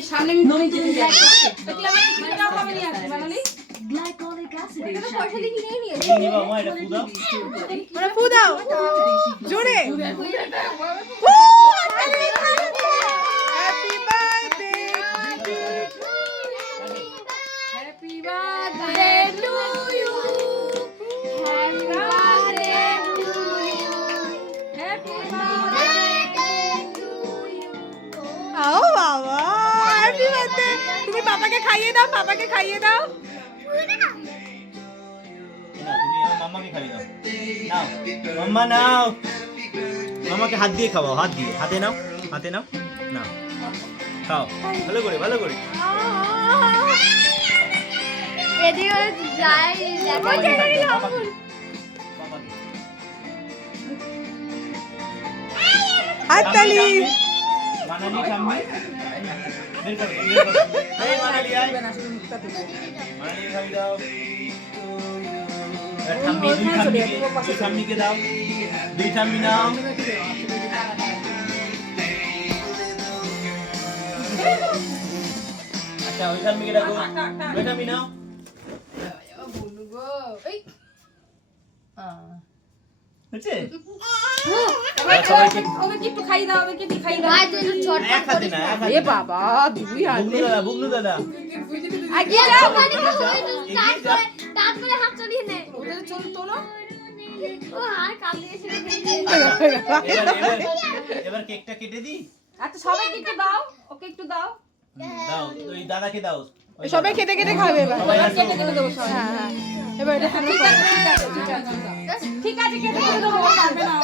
বানালি সামনে আমি ননি যেতে যাই দেখলে আমি কি নাম পাবে নিয়ে আসি বানালি Glycolic acid এটা is তো পয়সা দিয়ে কিনে নিয়ে এই নিবা মা এটা ফুদাও ওরা ফু দাও জোরে happy birthday happy birthday to you happy birthday to you happy birthday to you ও বাবা হ্যাপি বার্থডে তুমি পাপাকে খাইয়ে দাও পাপাকে খাইয়ে দাও না তুমি মাম্মাকে খাইয়ে দাও নাও মাম্মা নাও মামাকে হাত দিয়ে খাওয়াও হাত দিয়ে হাতে নাও নাও খাও ভালো করে এদিকে যাই দেখো পাপাকে খাইয়ে দাও, পাপাকে। হাততালি মানালি সামনে বের করো এই মানালি আয় মানালি খাইয়ে দাও ঠাম্মি দুই ঠাম্মিকে দাও দুই ঠাম্মি নাও আচ্ছা ওই ঠাম্মিকে ডাকো ওই ঠাম্মি নাও বলু গো এই হচ্ছে ওকে কি একটু খাই দাও ওকে কি খাই দাও ভাই তুই একটু ছোট এক হাতে না এক হাতে এ বাবা দুই হাতে বুগনু দাদা আগে যাও তারপরে হাত চলিয়ে নে ওদের চল তোলো ও আর কাল দিয়ে ছেড়ে এবার কেকটা কেটে দি আচ্ছা সবাইকে একটু দাও ওকে একটু দাও দাও ওই দাদাকে দাও সবাই খেতে খেতে খাবে এবার সবাই এবার আসো। কেটে কেটে দেবো সবাই হ্যাঁ হ্যাঁ এবার এটা তোমরা ঠিক আছে কেটে কেটে দেবো পারবে না